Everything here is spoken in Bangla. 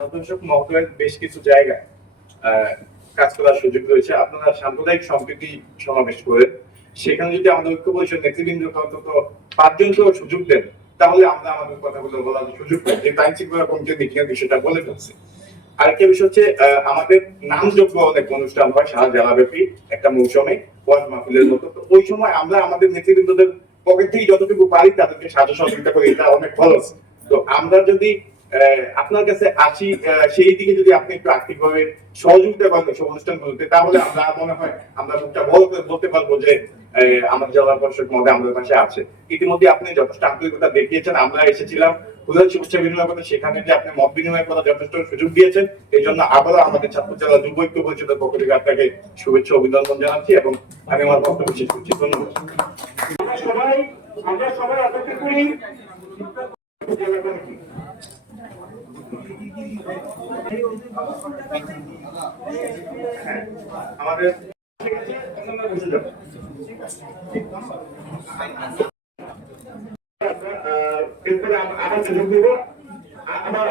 দর্শক মহোদয়ের বেশ কিছু জায়গায় কাজ করার সুযোগ রয়েছে। আপনারা সাম্প্রদায়িক সম্প্রীতি সমাবেশ করেন, সেখানে যদি আমাদের ঐক্য পরিষদ নেতৃবৃন্দ অন্তত ৫ জনকে সুযোগ দেন, তাহলে আমরা আমাদের কথাগুলো বলার সুযোগ পাই। যে আইন শৃঙ্খলা কমিটির মিটিং এর বিষয়টা বলে ফেলছে। আরেকটা বিষয় হচ্ছে আমাদের নামযোগ্য অনেক অনুষ্ঠান হয় সারা জেলাব্যাপী একটা মৌসুমে ওয়াজ মাহফিলের মতো। তো ওই সময় আমরা আমাদের নেতৃবৃন্দদের পকেট থেকে যতটুকু পারি তাদেরকে সাহায্য সহযোগিতা করি, এটা অনেক খরচ। তো আমরা যদি আপনার কাছে আসি, সেই দিকে যদি আপনি একটু আর্থিকভাবে সহযোগিতা করেন সব অনুষ্ঠানগুলোতে, তাহলে আমরা মনে হয় আমরা মুখটা বলতে পারবো যে আমাদের জেলা পরিষদ মধ্যে আমাদের পাশে আছে। ইতিমধ্যে আপনি যথেষ্ট আন্তরিকতা দেখিয়েছেন, আমরা এসেছিলাম প্রধান শুভেচ্ছা বিনিময় করতে, সেখানে যে আপনি মত বিনিময় করার যথেষ্ট সুযোগ দিয়েছেন, এই জন্য আবারও আমাদের ছাত্র জেলা যুব ঐক্য পরিষদের পক্ষ থেকে আপনাকে শুভেচ্ছা অভিনন্দন জানাচ্ছি এবং আমি আমার বক্তব্য শেষ করছি। ধন্যবাদ। আমরা সবাই অপেক্ষা করি আমাদের এরপরে আমার সুযোগ দিব আমার